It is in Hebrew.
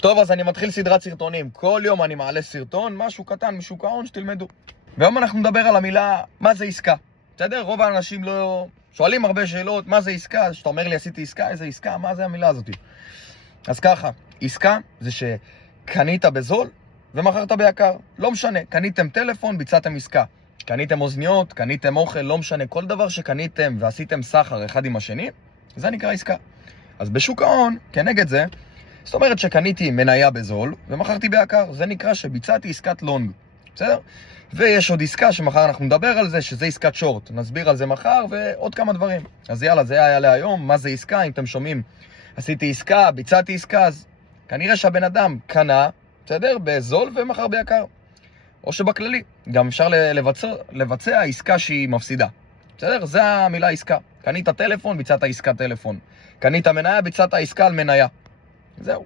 טוב, אז אני מתחיל סדרת סרטונים. כל יום אני מעלה סרטון, משהו קטן משוק ההון שתלמדו. והיום אנחנו נדבר על המילה, מה זה עסקה? בסדר? רוב האנשים לא שואלים הרבה שאלות, מה זה עסקה? אז שאתה אומר לי, עשיתי עסקה, איזה עסקה? מה זה המילה הזאת? אז ככה, עסקה זה שקנית בזול ומכרת ביקר. לא משנה, קניתם טלפון, ביצעתם עסקה. קניתם אוזניות, קניתם אוכל, לא משנה. כל דבר שקניתם ועשיתם סחר אחד עם השני, זה נקרא עסקה. אז בשוק ההון, כנגד זה, זאת אומרת שקניתי מניה בזול ומכרתי ביקר. זה נקרא שביצעתי עסקת לונג. בסדר? ויש עוד עסקה שמחר אנחנו נדבר על זה, שזה עסקת שורט. נסביר על זה מחר ועוד כמה דברים. אז יאללה, זה היה להיום. מה זה עסקה? אם אתם שומעים, עשיתי עסקה, ביצעתי עסקה, אז כנראה שהבן אדם קנה, בסדר? בזול ומכר ביקר. או שבכללי, גם אפשר לבצע עסקה שהיא מפסידה. בסדר? זה המילה עסקה. קנית טלפון, ביצעת עסקת טלפון. קנית מניה, ביצעת עסקה על מניה. זהו.